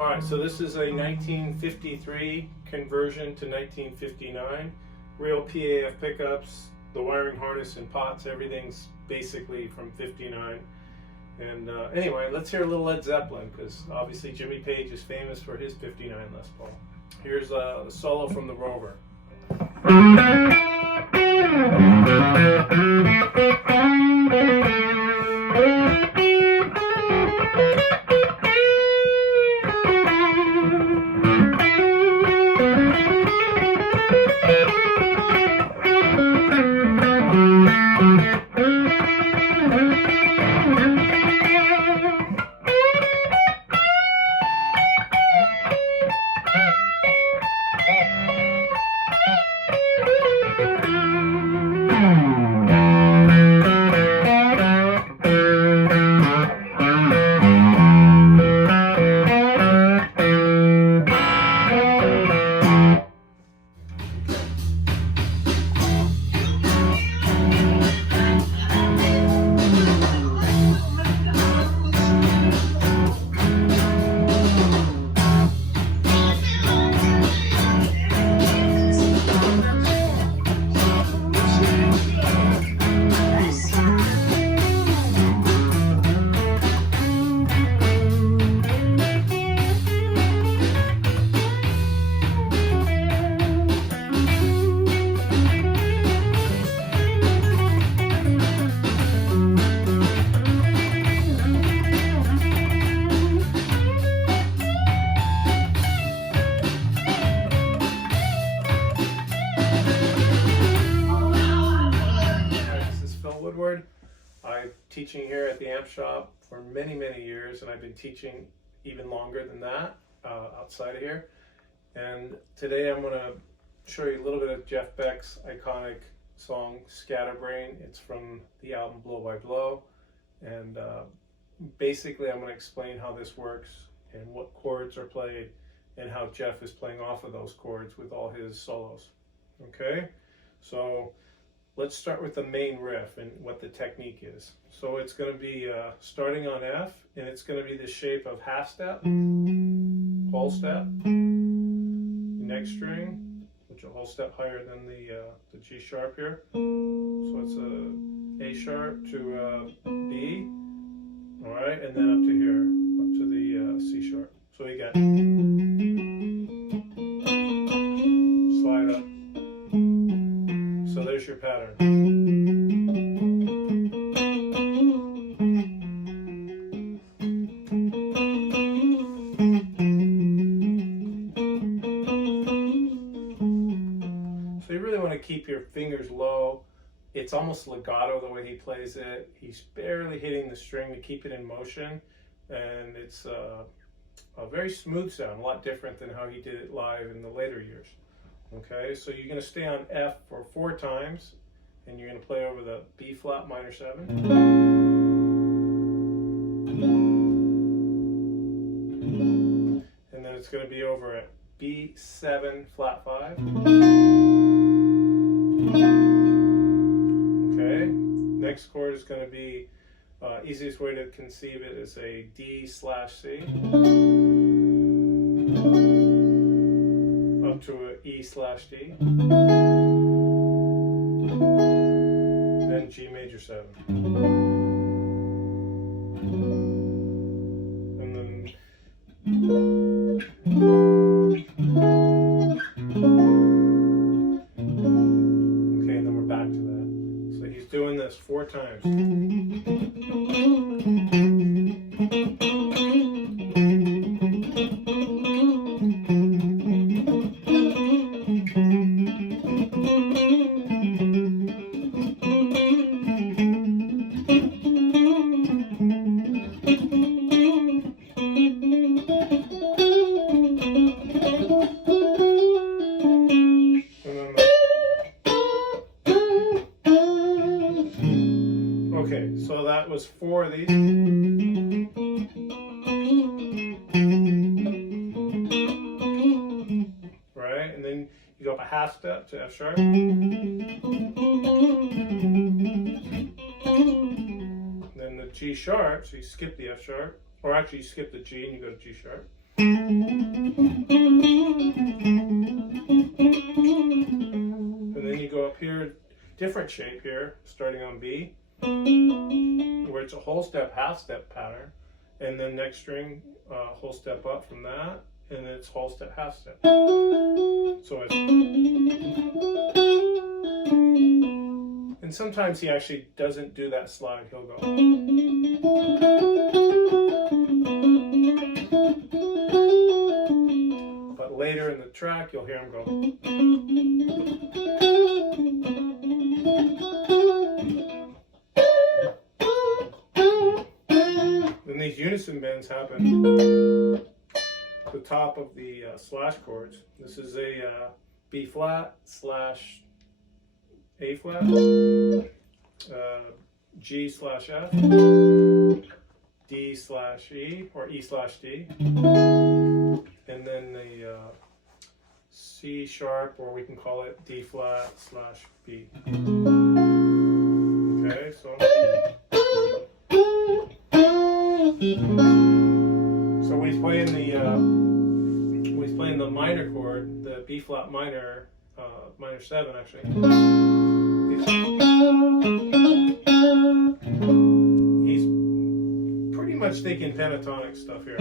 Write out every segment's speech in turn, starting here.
Alright, so this is a 1953 conversion to 1959. Real PAF pickups, the wiring harness and pots, everything's basically from 59. And anyway, let's hear a little Led Zeppelin, because obviously Jimmy Page is famous for his 59 Les Paul. Here's the solo from the Rover. Woodward. I'm teaching here at the amp shop for many years, and I've been teaching even longer than that outside of here. And today I'm going to show you a little bit of Jeff Beck's iconic song Scatterbrain. It's from the album Blow by Blow, and basically I'm going to explain how this works and what chords are played and how Jeff is playing off of those chords with all his solos. Okay, so let's start with the main riff and what the technique is. So it's going to be starting on F, and it's going to be the shape of half step, whole step, next string, which is a whole step higher than the G sharp here. So it's a A sharp to B, all right, and then up to here, up to the C sharp. So you got slide up. So there's your pattern. So you really want to keep your fingers low. It's almost legato the way he plays it. He's barely hitting the string to keep it in motion, and it's a very smooth sound, a lot different than how he did it live in the later years. Okay, so you're going to stay on F for 4 times, and you're going to play over the B flat minor 7. And then it's going to be over at B7 flat 5. Okay, next chord is going to be, easiest way to conceive it is a D/C. To an E/D, then G major 7, and then okay, and then we're back to that. So he's doing this 4 times. Okay, so that was 4 of these. Right, and then you go up a half step to F sharp. Then the G sharp, so you skip the F sharp, or actually you skip the G and you go to G sharp. And And then you go up here, different shape here, starting on B, where it's a whole step, half step pattern, and then next string, whole step up from that, and then it's whole step, half step. So it's, and sometimes he actually doesn't do that slide. He'll go. But later in the track, you'll hear him go. Then these unison bends happen at the top of the slash chords. This is a B flat slash A flat, G slash F, D slash E, or E slash D, and then the C sharp, or we can call it D flat slash B. Okay, so he's playing the minor chord, the B flat minor, minor 7 actually. He's pretty much taking pentatonic stuff here.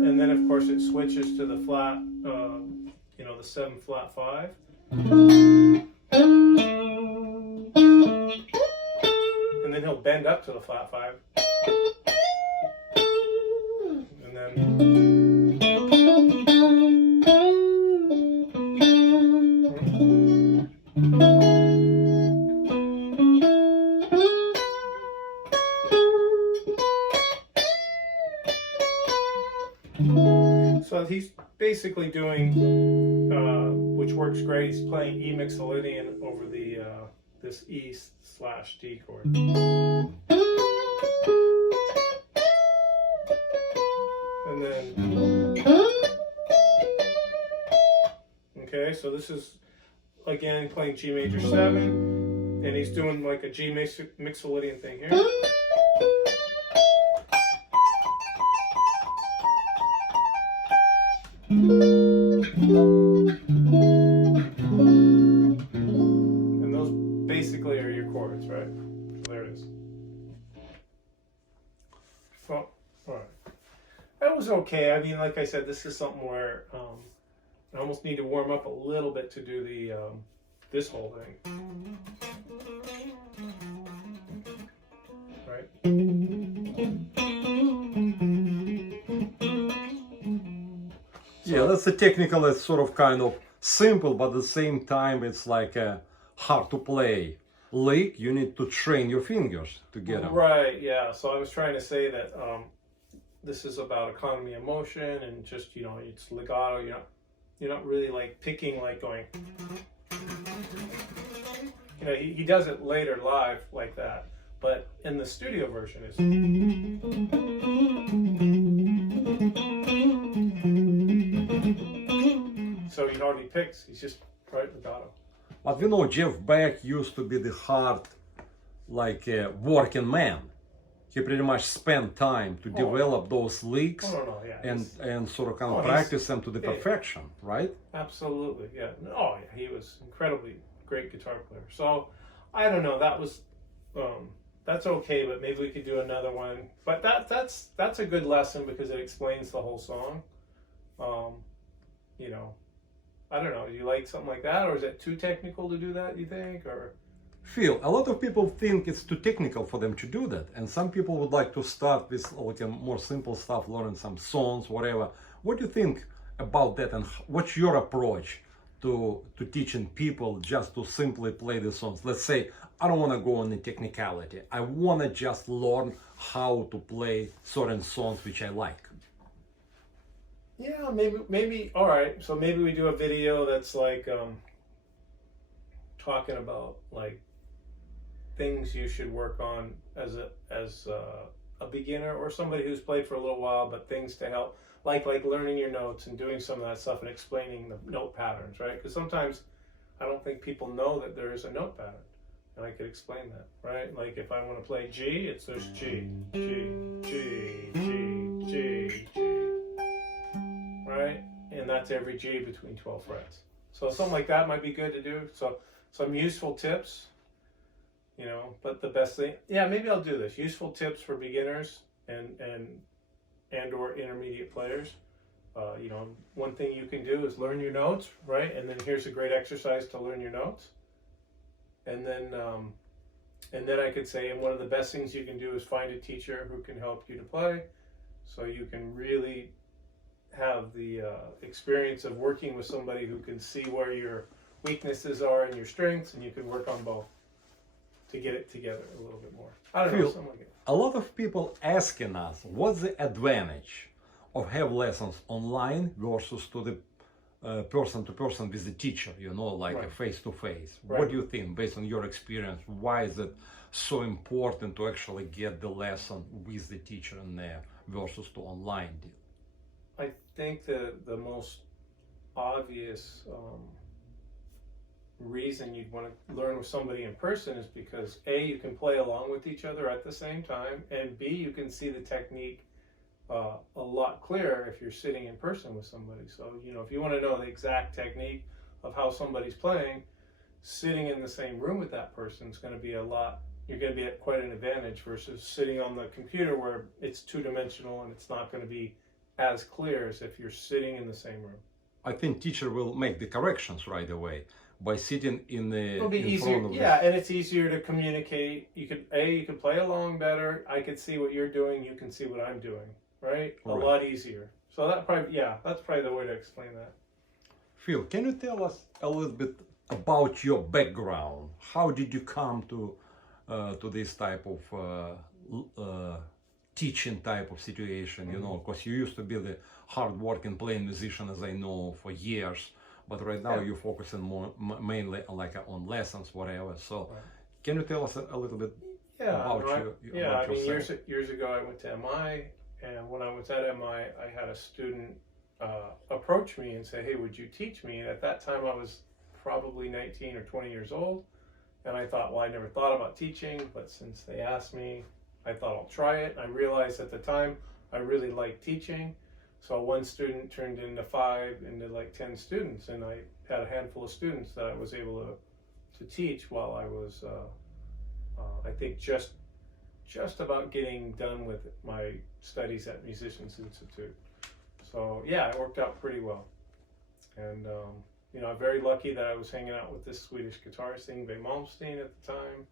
And then of course it switches to the flat, you know, the 7 flat 5. And then he'll bend up to the flat 5. And then so he's basically doing, which works great, he's playing E mixolydian over the this E slash D chord. And then, okay, so this is again playing G major 7, and he's doing like a G mixolydian thing here. And those basically are your chords, right? So there it is. Well, all right. That was okay. I mean, like I said, this is something where I almost need to warm up a little bit to do the this whole thing. Right? Yeah, that's a technical, it's sort of kind of simple, but at the same time it's like hard to play lick. You need to train your fingers to get them. Right, yeah. So I was trying to say that this is about economy of motion and just, you know, it's legato. You're not really like picking, like going, you know, he does it later live like that, but in the studio version is. So he hardly picks, he's just right legato. But we know Jeff Beck used to be the hard, like working man. He pretty much spent time to develop those licks and sort of kind of practice them to the perfection, right? Absolutely, yeah. Oh, yeah, he was incredibly great guitar player. So, I don't know, that was, that's okay, but maybe we could do another one. But that's a good lesson because it explains the whole song. You know, I don't know, do you like something like that, or is it too technical to do that, you think, or? Phil, a lot of people think it's too technical for them to do that, and some people would like to start with like a more simple stuff, learning some songs, whatever. What do you think about that, and what's your approach to teaching people just to simply play the songs? Let's say I don't want to go on the technicality. I want to just learn how to play certain songs which I like. Yeah, maybe. All right. So maybe we do a video that's like talking about like things you should work on as a beginner or somebody who's played for a little while, but things to help, like learning your notes and doing some of that stuff and explaining the note patterns, right? Because sometimes I don't think people know that there is a note pattern, and I could explain that, right? Like if I want to play G, there's G, G, G, G, G, G. that's every G between 12 frets. So something like that might be good to do. So some useful tips, you know, but the best thing, yeah, maybe I'll do this. Useful tips for beginners and or intermediate players. You know, one thing you can do is learn your notes, right? And then here's a great exercise to learn your notes. And then I could say, and one of the best things you can do is find a teacher who can help you to play, so you can really have the experience of working with somebody who can see where your weaknesses are and your strengths, and you can work on both to get it together a little bit more. I don't know, Phil, something like it. a lot of people asking us what's the advantage of have lessons online versus to the person to person with the teacher, you know, like a Right. face to face. Right. What do you think, based on your experience, why is it so important to actually get the lesson with the teacher in there versus to online deal? I think the most obvious reason you'd want to learn with somebody in person is because A, you can play along with each other at the same time, and B, you can see the technique a lot clearer if you're sitting in person with somebody. So, you know, if you want to know the exact technique of how somebody's playing, sitting in the same room with that person is going to be you're going to be at quite an advantage versus sitting on the computer where it's two-dimensional and it's not going to be as clear as if you're sitting in the same room. I think teacher will make the corrections right away by sitting in the It'll be in easier, front of yeah, and it's easier to communicate. You can play along better. I could see what you're doing. You can see what I'm doing, right? A Right. lot easier. So that's probably the way to explain that. Phil, can you tell us a little bit about your background? How did you come to this type of teaching type of situation? You know, because you used to be the hard-working playing musician, as I know, for years, but right now Yeah. you're focusing more mainly on lessons, whatever. So, Right. can you tell us a little bit? Yeah, About no, you- yeah. about I mean, yourself. years ago, I went to MI, and when I was at MI, I had a student approach me and say, "Hey, would you teach me?" And at that time, I was probably 19 or 20 years old, and I thought, well, I never thought about teaching, but since they asked me, I thought I'll try it. And I realized at the time I really liked teaching, so one student turned into 5, into like 10 students, and I had a handful of students that I was able to teach while I was, I think, just about getting done with my studies at Musicians Institute. So yeah, it worked out pretty well. And you know, I'm very lucky that I was hanging out with this Swedish guitarist, Yngwie Malmsteen, at the time.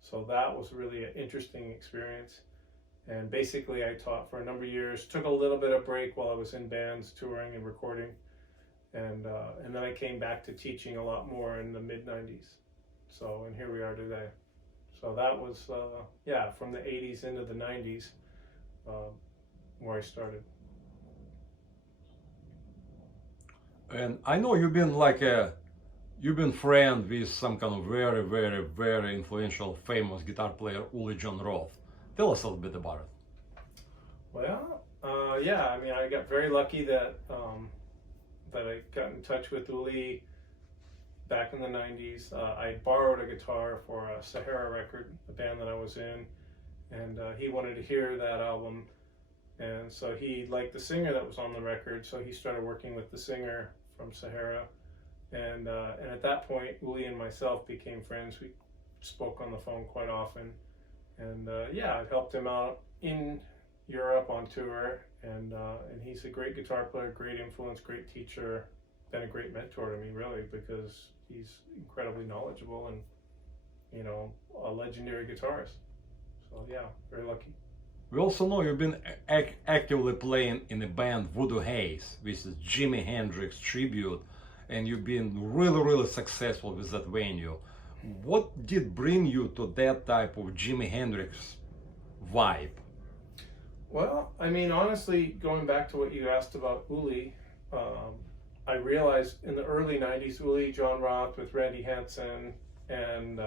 So that was really an interesting experience. And basically I taught for a number of years, took a little bit of break while I was in bands touring and recording. And then I came back to teaching a lot more in the mid-90s. So, and here we are today. So that was, from the 80s into the 90s where I started. And I know you've been friend with some kind of very, very, very influential, famous guitar player, Uli John Roth. Tell us a little bit about it. Well, yeah, I mean, I got very lucky that I got in touch with Uli back in the 90s. I borrowed a guitar for a Sahara record, a band that I was in, and he wanted to hear that album, and so he liked the singer that was on the record, so he started working with the singer from Sahara, and at that point, Uli and myself became friends. We spoke on the phone quite often, and I helped him out in Europe on tour, and he's a great guitar player, great influence, great teacher, been a great mentor to me, really, because he's incredibly knowledgeable and, you know, a legendary guitarist. So yeah, very lucky. We also know you've been actively playing in a band Voodoo Haze, which is Jimi Hendrix tribute, and you've been really, really successful with that venue. What did bring you to that type of Jimi Hendrix vibe? Well, I mean, honestly, going back to what you asked about Uli, I realized in the early 90s, Uli, John Roth with Randy Hansen, and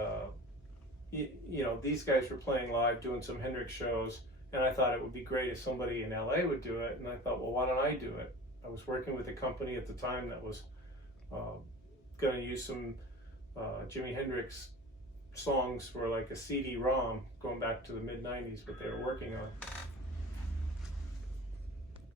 you know, these guys were playing live, doing some Hendrix shows, and I thought it would be great if somebody in LA would do it, and I thought, well, why don't I do it? I was working with a company at the time that was going to use some Jimi Hendrix songs for like a CD-ROM going back to the mid-90s, what they were working on.